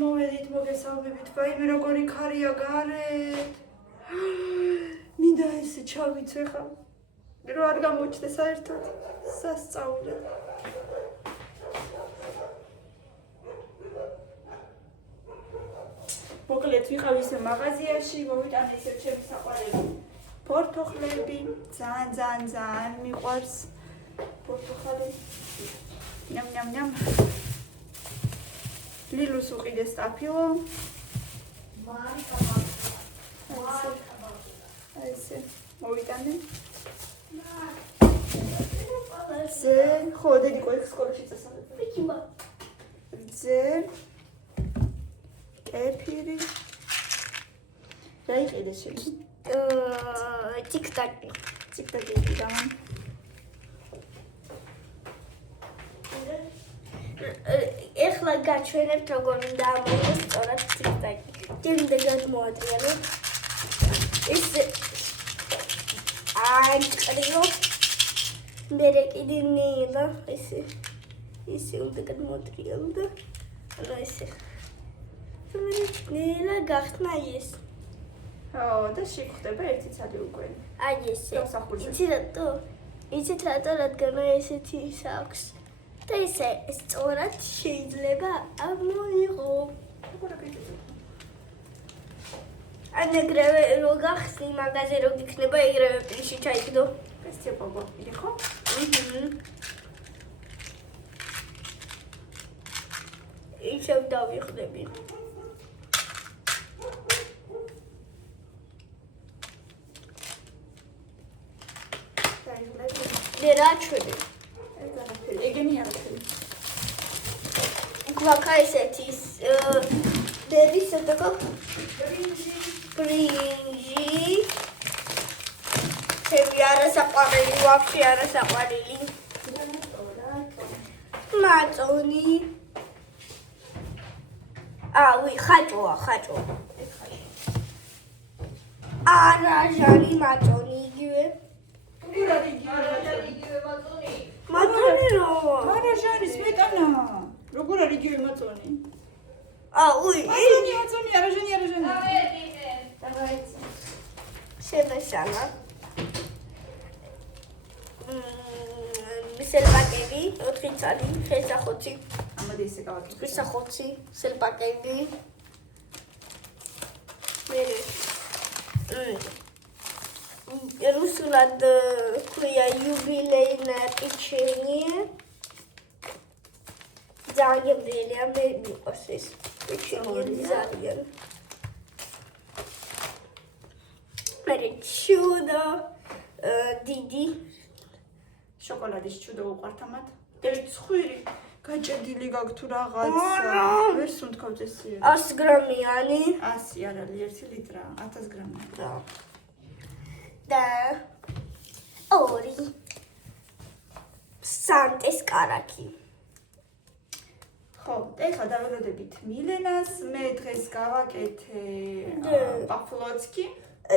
მოედით, მოგესალმებით, ვაიმე როგორი ქარია გარეთ. მინდა ესე ჩავიცვე ხა. რო არ გამოჩნდა საერთოდ სასწაულად. მოკლედ ვიყავ ისე მაღაზიაში, მოვიტანე ისე ჩემი საყვარელი პორტოხლები, ძალიან მიყვარს პორტოხალი. ნამ. ლილუს უყიდე სტაფილო. ესე მოვიტანე. ზე, ხო, დედიკო იქ სკოლაში წასავდა. ვიქიმა. ზე. კეფირი. რა იყიდე შენ? ტიკტაკი. ტიკტაკი დამან. ეხლა გაჩვენებთ როგორ უნდა ამოვიდოს სწორად ტიკტაკი. დიმდა გადმოადრიალოთ. ის აჭრიო. მერე კიდე ნელა ისე უნდა გადმოადრიალო და რა ისე. ნელა გახსნა ეს. ო, და შეგხვდება ერთი ცალი უკვე. აი ესე. დასახურზე. იცით რატო, რადგან ესეთი ის აქვს. და ისე სწორად შეიძლება ამოიღო. ან ეგრევე რო გახსნი მაგაზე რო გიქნება ეგრევე პრიში ჩაიგდო. ესეა ბაბა, იგი ხო? ისევ დავიხდები. რა ჩვენი? ეგენი არაფერი. გვაქვს ესეთი დედის ოდეკო ბრინჯი. ჩემი არასაყვარელი, ვაფშე არასაყვარელი. მაწონი. ხაჭოა. არაჟანი მაწონი იგივე. მაწონი რო? არაჟანის მეტანა. როგორ არის იგივე მაწონი? მაწონი, არაჟანი. დავაიცი. შენაშანა. სელპაკები 4 წალი, შესახოცი. ამაზე ისე გავაკეთე. შესახოცი, სელპაკები. მერე. რუსულად ქვია იუბილეინა პიჩენიე. ძალიან გემრიელია, მე მიყვარს ეს პიჩენიე ძალიან. მერე ჩუდო დიდი შოკოლადის ჩუდო უყვართ ამათ. ცხვირი გაჭედილი გაქვს თუ რაღაცა. ვერ სუნთქავთ ეს. 100 გრამიანი. 100 არ არის 1 ლიტრა, 1000 გრამი. და 2 სანტეს კარაკი. ხო, ეხლა დაველოდებით მილენას, მე დღეს გავაკეთე პაფლოცკი.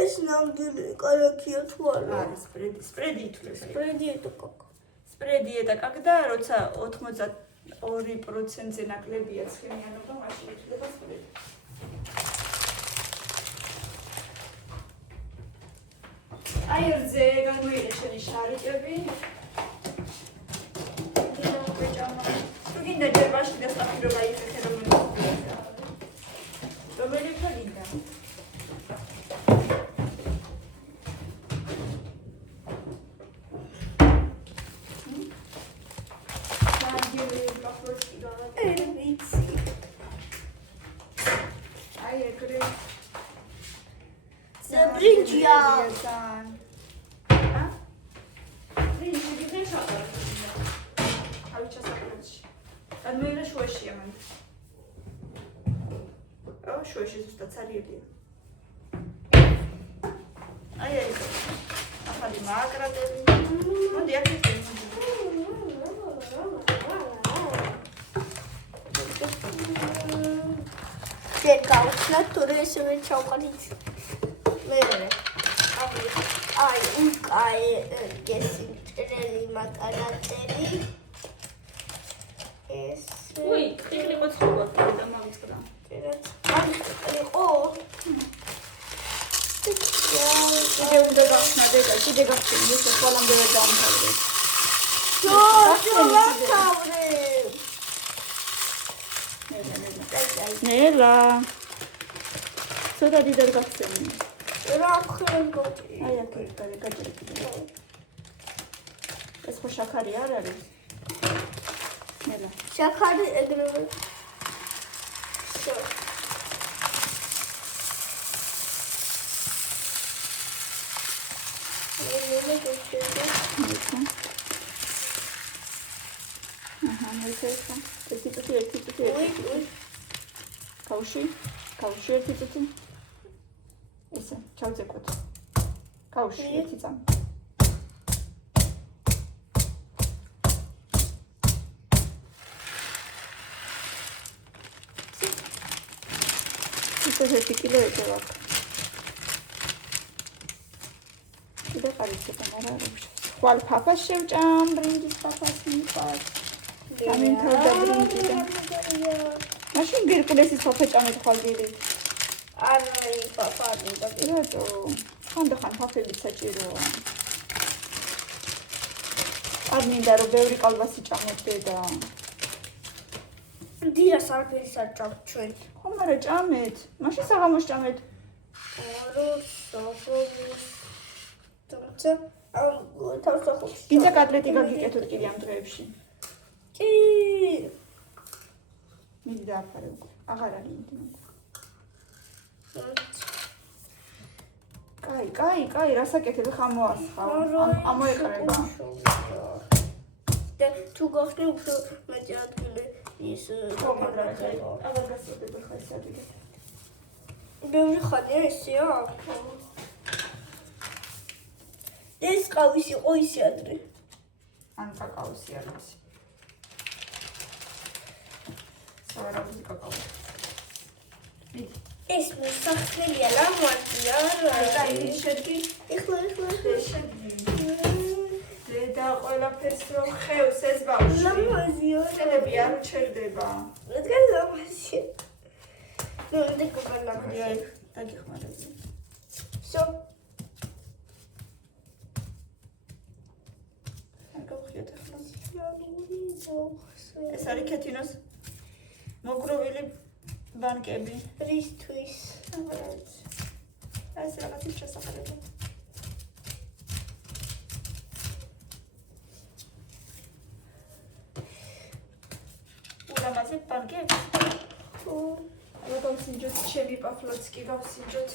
ეს ნამდვილი კარაკია თუ არა? არის სპრედი ითვლება. სპრედი და კაკ და როცა 82%-ზე ნაკლებია ცხენიანობა, მაშინ ითვლება სპრედი. აი ერთზე გამოიღე შენი შარიკები. თუ გინდა ჯერ ბაშკი და სტაფილო გაიხეთე რომელი უფრო გინდა? აი ეგრე. ბრინჯია. ბრინჯი გიძენ შაკარდი. ავი ჩასაკრებში. გადმოიღე შუაშია მან. შუაში ზუსტად ცარიელია. აი ეს. ახალი მაკრატები. მოდი აქ ისე. ჯერ გავხსნათ თორე ესევე ჩავყალით. მერე. აი უკაი გესი ტრელი მაკარატელი. ეს უი, ხილი მოწყობა და მოვიწყდა. გაახსნა დედა, კიდე გახსნა, ეს ყველამდე ვერ დავამთავრე. ნელა. ცოტა დიდად გახსენე. რა ხერგოთი. აი აქ გაჭირე. ეს ხო შაქარი არ არის? ნელა. შაქარი ეგრევე. Kaushi, ერთი წუთი. ესე, ჩავწეკვოთ. Kaushi, ერთი წამი. ისე 1 კილო ეწევა. კიდე ყარიშება, მაგრამ არ არის. ხვალ ფაფას შევჭამ, ბრინჯის ფაფას მიყვარს. ამინთავდა ბრინჯიდან. მაშინ გერკულეს ის ფაფა ჭამეთ ხვალ გირით. არა, ფაფა არ მინდა. რატო? ხანდახან ფაფები საჭიროა. არ მინდა რომ ბევრი კალბასი ჭამოთ დედა. დირას არაფერი საჭამთ ჩვენ. ხო, მაგრამ ჭამეთ. მაშინ საღამოს ჭამეთ. პიცა კატლეტი გაგიკეთოთ კიდე ამ დღეებში. კი. მიდი დააფარე უკვე. აღარ არის მიდი. კაი, რასაკეთებ ხა მოასხავ. ამოეყრება. და თუ გახსნი უფრო მეტი ადგილი ის კომოდრაა. აღარ გასწორდება ხა ეს ადგილი. ბევრი ხანია ესეა? ეს ყავის იყო ისე ადრე. ან კაკაოსი არის. სავარაუდო კაკაო. ეს მოსახლეა ლამაზია რა. კაი, შედი. ეხლა. შედი. დედა ყველაფერს რო ხევს ეს ბავშვი. ლამაზია. ხელები არ ჩერდება. რადგან ლამაზია. ნუ დეკობარ ლამაზია. დაგიხმარები. всё. აგავხიოთ ახლა. ეს არის კეთინოს მოგროვილი ბანკები. რისთვის? ეს რაღაცის შესაძლებელი. ულამაზი ბანკები. ხო. რა გავსინჯოთ ჩემი პაფლოცკი გავსინჯოთ.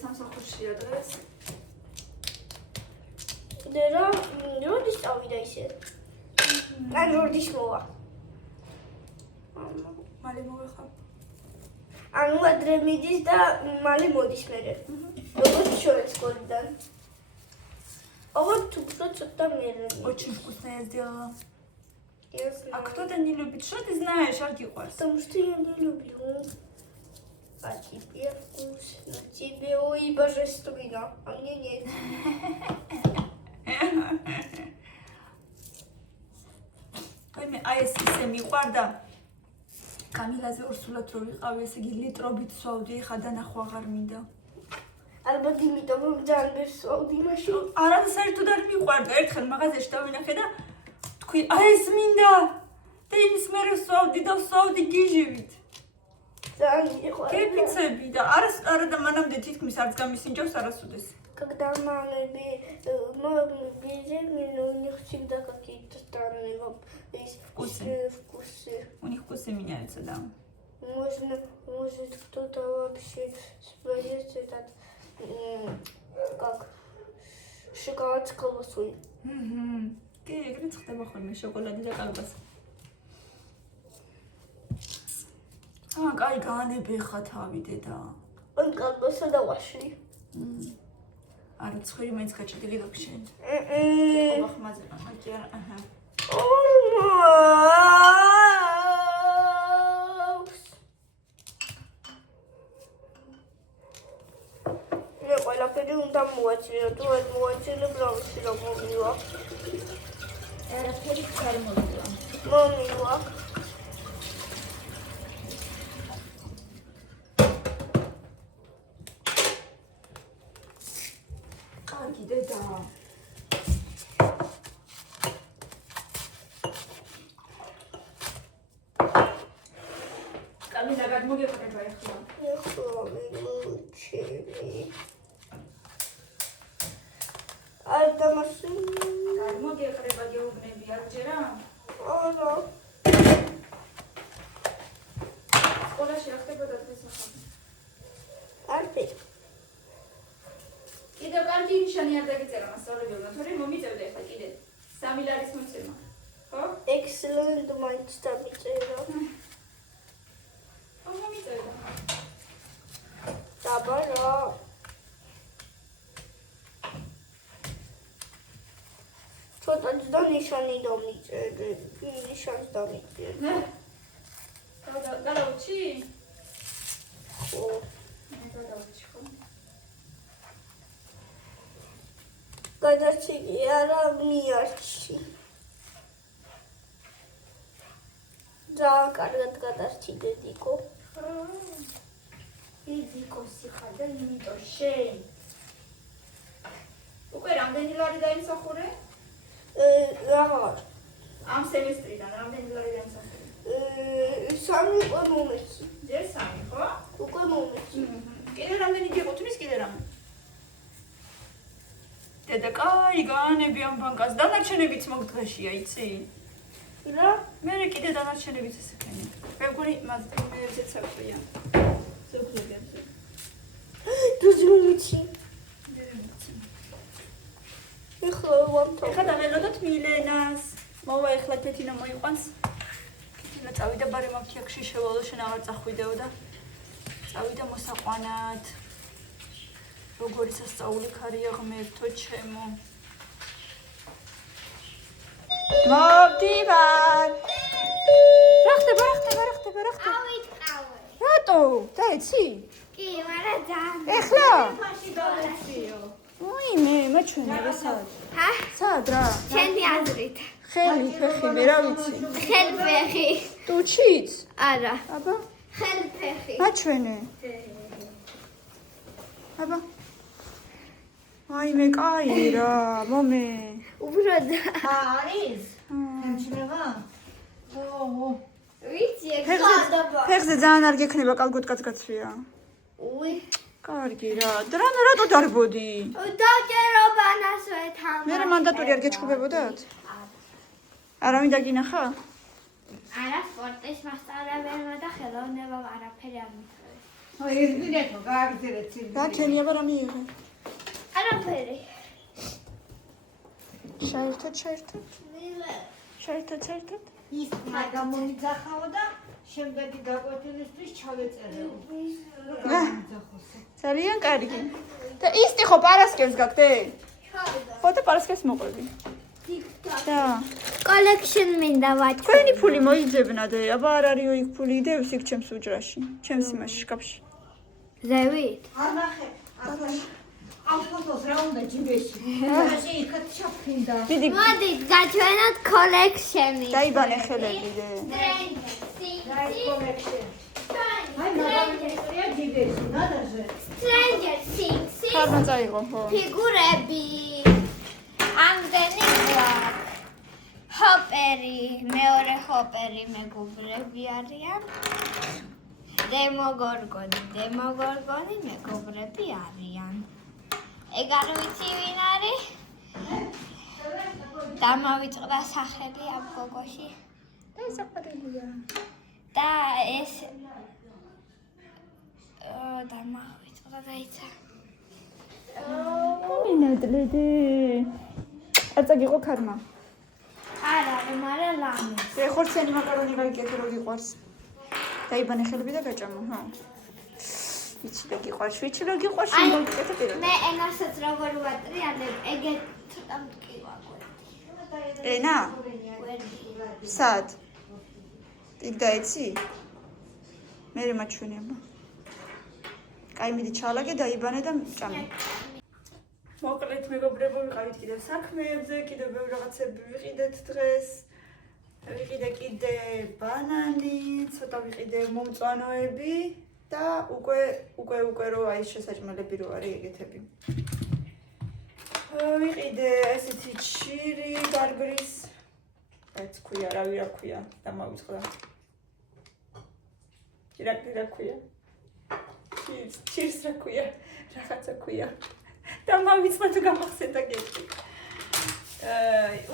სამსახურშია დღეს. და როდის წავიდა ისე? ან როდის მოვა? მალე მოვეხარ. ანუ ადრე მიდის და მალე მოდის მერე. როგორც შორეთ სკოლიდან. Вот тут что-то мерено. Очень вкусно я сделала. Я знаю. А кто-то не любит. Что ты знаешь, Альгихуас? Потому что я не люблю. А тебе вкусно. Тебе, ой, божественно. А мне нет. აი ეს ისე მიყვარდა. კამილაზე ორსულად რო ვიყავი, ესე იგი ლიტრობით სვავდი, ხა დანახვა აღარ მინდა. ალბათ იმიტომ რომ ძალიან ვერ სვავდი მაშინ. არა, საერთოდ არ მიყვარდა. ერთხელ მაღაზიაში დავინახე და თქვი, აი ეს მინდა. და იმის მერე სვავდი და სვავდი გიჟივით. ძალიან მიყვარდა. კეფიცები და არა და მანამდე თითქმის არც გამისინჯავს арасуდეს. Когда мама беременна, у них всегда какие-то странные вкусы. У них вкусы меняются, да. Может кто-то вообще сварит этот, как шоколад с колбасой. Ки, ეგრეთ ხდება ხოლმე შოკოლადი და კალბასა. კაი განები ხა თავი დედა. ან კალბასა და ვაშლი. არა, ცხვირი მაინც გაჭიდილი გაქვს შენ. ხმაზე, კი არა, აჰა. კარგი მოგეყრება ახლა. ეხლა მივუჩები. არ დამასვენ. კარგი მოგეყრება გეუბნები არ ჯერა? არა. სკოლაში რა ხდებოდა დღეს ახლა? არც კიდევ კარგი ნიშანი არ დაგიწერა მასწავლებელმა, თორემ მომიწევდა ახლა კიდე 3 ლარის მოცემა. ხო? excellent მაინც დამიწერა. ხო, მომიწევდა. დაბა რა. ცოტა და ნიშანი დამიწერე. ნიშანს დამიწერე. ნე. გადავუჩი? ხო. მე გადავუჩი ხო? გადარჩი არა მიარჩი. ძალიან კარგად გადარჩი დედიკო. ფიზიკოსი ხარ და იმიტომ შენ. უკვე რამდენი ლარი დაიმსახურე? რაღაც. ამ სემესტრიდან რამდენი ლარი დაიმსახურე? 3 უკვე მომეცი. ჯერ 3, ხო? უკვე მომეცი. კიდე რამდენი გიყუთვნის კიდე რამე? დედა კაი გაანები ამ ბანკას, დანარჩენებიც მოგდღეშია, იცი? რა? მე კიდე დანარჩენებიც ესექენი. მე მგონი მეცეც საკვია. ზოგიერთი. დუზი მომეცი. ეხლა ვამთავრე. ეხლა დაველოდოთ მილენას. მოვა ეხლა თეთინა მოიყვანს. თეთინა წავიდა ბარემ აფთიაქში შევალო შენ აღარ წახვიდეო და წავიდა მოსაყვანად. როგორი სასწაული ქარია ღმერთო ჩემო. მოვდივარ. რა ხდება? ავიტყავე. რატო? დაიცი? კი, მაგრამ ძალიან. ეხლა? ფაში დავეციო. უიმე, მაჩვენე სად? ჰა? სად რა? ჩემი აზრით. ხელი, ფეხი, მე რა ვიცი. ხელფეხი. ტუჩიც? არა. აბა, ხელფეხი. მაჩვენე. აბა. აიმე, კაი რა, მომე. უბრალოდ. არის? ამჩნევა? ო. ვიცი, ხადობა. ფეხზე ძალიან არ გექნება კალგოტკაცგაცვია. უი. კარგი რა. რატო დარბოდი? დაჯერობანასვე თამაშ. მე მანდატური არ გეჩხუბებოდათ? არავინ დაგინახა? არა, სპორტის მასწავლებელმა და ხელოვნებამ არაფერი არ მითხრეს. ой, ერთგინეთო, გააგზავნეთ ცირკი. რა ქენი აბა რა მიიღე? არაფერი. შაერთოთ. მივე. შაერთოთ. ის მაგამომიძახაო და შემდეგი გაკვეთილისთვის ჩავეწერეო. გამომიძახოსო. ძალიან კარგი. და ისტი ხო პარასკევს გაგდე? ხო და პარასკევს მოყვები. და კოლექშენ მინდა ვაჭრო. თქვენი ფული მოიძებნადე, აბა არ არისო იქ ფული იდევს იქ ჩემს უჯრაში, ჩემს იმაში შკაფში. ზევით. არ ნახე. ამ ფოტოს რა უნდა ჯიბეში? მაშინ იქაც ჩაფრინდა. დიდი მოდით გაჩვენოთ კოლექშენი. დაიბანე ხელები დე. რაი კოლექშენ. აი მაგალითია ჯიბეში, ნადაზე. Stranger Things. ხარმა წაიღო, ხო. ფიგურები. ამდენი გვაქვს. ჰოპერი, მეორე ჰოპერი მეგობრები არიან. დემოგორგონი მეგობრები არიან. ეგ არ ვიცი ვინ არის? დამავიწყდა სახელი ამ გოგოში. და ეს აყრილია. და ეს დამავიწყდა დაიცა. მინედლედი. აცა გიყო ქარმა. არა, მაგრამ ლამი. ხორციანი მაკარონი გაიგეთ რო გიყვარს. დაიბანე ხელები და გაჭამო, ხო? ვიცი რა გიყვარს, შენ გიკეთე პირად. მე ენასაც როგორ ვატრიალებ, ეგეთ ცოტა მტკივა გვერდი. ენა? გვერდი. სად? იქ დაიცი? მე მაჩვენებო. კაი მიდი ჩალაგე დაიბანე და ჭამე. მოკლედ მეგობრებო, ვიყავით კიდევ საქმეებზე, კიდევ ბევრ რაღაცები ვიყიდეთ დღეს. ვიყიდე კიდე ბანანი, ცოტა ვიყიდე მომწვანოები და უკვე რო აი შესაჭმელები რო არის ეგეთები. ვიყიდე ესეთი ჭირი გარგრის. რაც ქვია, რავი რა ქვია, დამავიწყდა. ირაკლი რა ქვია? ჩირს რა ქვია? რაღაცა ქვია. და მავიცმა თუ გამახსენდა გეტყვი.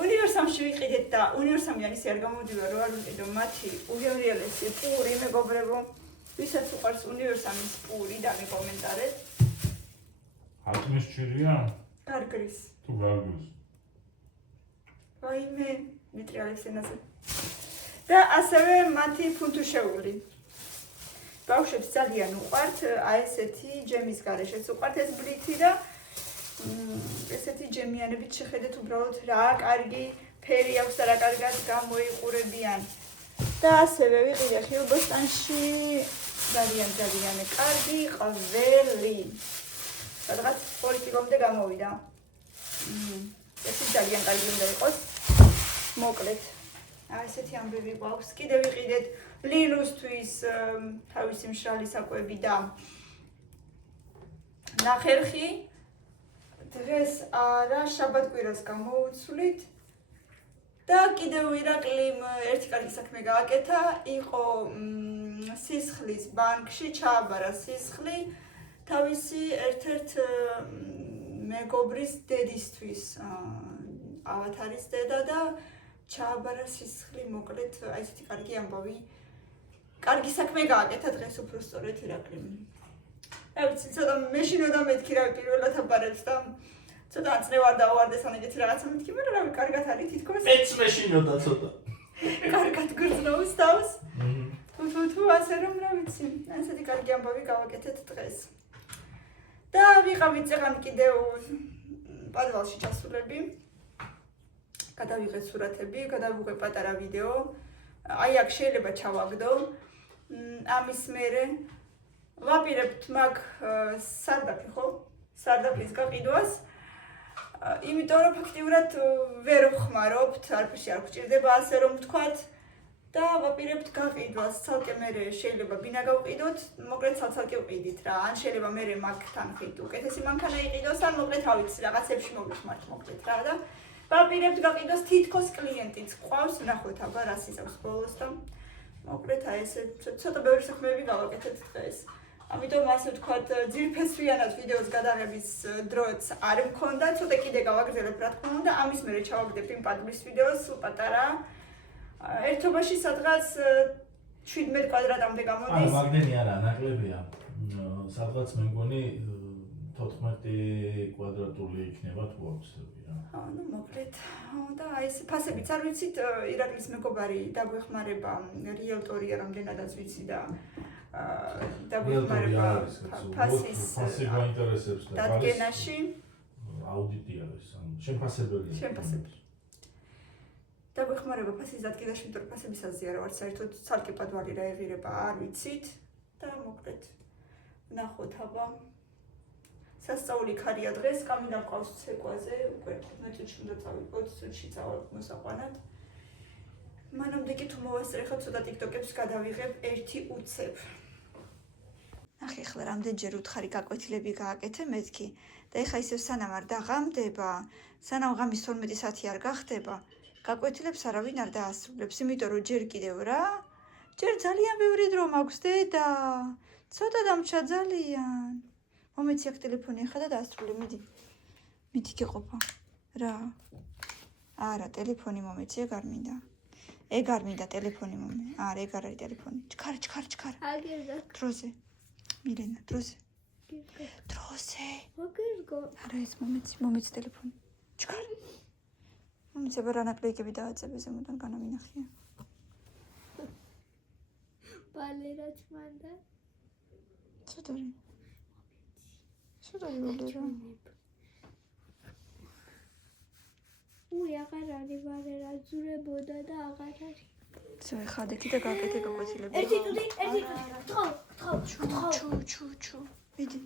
უნივერსამში ვიყიდეთ და უნივერსამიდან ისე არ გამოვდივარ, რომ არ ვიყიდო მათი უგემრიელესი პური მეგობრებო. ვისაც უყვარს უნივერსამის პური და მიკომენტარეთ. ატმის ჭირია? გარგრის. თუ გარგვის. ვაიმე, მიტრიალებს ენაზე. და ასევე მათი ფუნთუშეული. ბავშვებს ძალიან უყვართ, აი ესეთი ჯემის გარეშეც უყვართ ეს ბლითი და ესეთი ჯემიანებით შეხედეთ უბრალოდ რა კარგი ფერი აქვს და რა კარგად გამოიყურებიან. და ასევე ვიყიდე ხილბოსტანში ძალიან კარგი ყველი. სადღაც პოლიტიკომდე გამოვიდა. ეს ძალიან კარგი უნდა იყოს. მოკლედ. აი ესეთი ამბები გვაქვს. კიდევ ვიყიდეთ ლილუსთვის თავისი მშრალი საკვები და ნახერხი. დღეს არა, შაბათ-კვირას გამოვუცვლით. და კიდევ ირაკლიმ ერთი კარგი საქმე გააკეთა, იყო სისხლის ბანკში, ჩააბარა სისხლი თავისი ერთ-ერთ მეგობრის დედისთვის. ავათარის დედა და ჩააბარა სისხლი, მოკლედ, აი ესეთი კარგი ამბავი. კარგი საქმე გააკეთა დღეს უფრო სწორედ ირაკლიმ. აი ვიცი, ცოტა მეშინოდა მეთქი რა პირველად აბარებს და ცოტა აწნევარ და ავარდეს ან ეგეთი რაღაცა მეთქი, მაგრამ რავი, კარგად არის თითქოს. მეც მეშინოდა ცოტა. კარგად გრძნობს თავს. თუ ასე რომ რა ვიცი, ასეთი კარგი ამბავი გავაკეთეთ დღეს. და ვიყავით წეღან კიდევ პადვალში ჩასულები. გადავიღეთ სურათები, გადავიღე პატარა ვიდეო. აი აქ შეიძლება ჩავაგდო. ამის მერე ვაპირებთ მაგ სარდაფი ხო? სარდაფის გაყიდვას. იმიტომ რომ ფაქტიურად ვერ ვხმარობთ, არაფერში არ გვჭირდება ასე რომ ვთქვათ და ვაპირებთ გაყიდვას. ცალკე მერე შეიძლება ბინა გავყიდოთ, მოკლედ ცალ-ცალკე ვყიდით რა. ან შეიძლება მერე მაგთან ხით უკეთესი მანქანა იყიდოს, ან მოკლედ რა ვიცი, რაღაცებში მოვიხმართ მოკლედ რა და ვაპირებთ გაყიდვას თითქოს კლიენტიც ყავს, ნახოთ აბა რას იზავს ბოლოს და მოკლედ აი ესე ცოტა ბევრი საქმეები გავაკეთეთ დღეს. ამიტომ ასე ვთქვათ, ძირფესვიანად ვიდეოს გადაღების დროც არ მქონდა, ცოტა კიდე გავაგრძელებ რა თქმა უნდა, ამის მერე ჩავაგდებ იმ პადლის ვიდეოს, პატარა. ერთობაში სადღაც 17 კვადრატამდე გამოდის. მაგდენი არა, ნაკლებია. სადღაც მე მგონი 14 კვადრატული იქნება თუ აუცილებელი რა. ну მოკლედ და აი ეს ფასებიც არ ვიცით, ირაკლის მეგობარი დაგვეხმარება, риэлტორია რამდენადაც ვიცი და დაგვეხმარება ფასის გაინტერესებს და დადგენაში. აუდიტი არის, ანუ შემფასებელია. შემფასებელი. დაგვეხმარება ფასის დადგენაში, იმიტომ რომ ფასების აზია რა ვარ საერთოდ ცალკე პადვალი რა ეღირება არ ვიცით და მოკლედ ნახოთ აბა. სასწაული ქარია დღეს, კამინდა მყავს ცეკვაზე, უკვე მე წუთში უნდა წავიდოთ, წუთში წავალ მოსაყვანად. მანამდე კი თუ მოვასწრეხოთ, ცოტა ტიკტოკებს გადავიღებ ერთი უცებ. ნახე ახლა რამდენჯერ უთხარი გაკვეთილები გააკეთე მეთქი და ეხლა ისევ სანამ არ დაღამდება, სანამ ღამის 12 საათი არ გახდება, გაკვეთილებს არავინ არ დაასრულებს, იმიტომ რომ ჯერ კიდევ რა, ჯერ ძალიან ბევრი დრო მაქვს დედა, ცოტა დამჩა ძალიან. მომეცი აქ ტელეფონი ახლა და დაასრულე, მიდი გეყოფა. რა? არა, ტელეფონი მომეცი, ეგ არ მინდა. ეგ არ მინდა ტელეფონი მომე. არა, ეგ არ არის ტელეფონი. ჩქარა. აგერგა. დროზე. მილენა, დროზე. დროზე. აგერგა. არა, ეს მომეცი ტელეფონი. ჩქარა. მომეცი აბა რა ნაკლეიკები დააწებე ზემოდან განამინახია. ბალერაც მანდა. ცოტარი. ცოტარი ბალერა. უი აღარ არის ბალერა, ზურებოდა და აღარ არის. ცო ეხლა დეკი და გააკეთე გაკვეთილები. ერთი ტუტი. თხო. ჩუ. მიდი.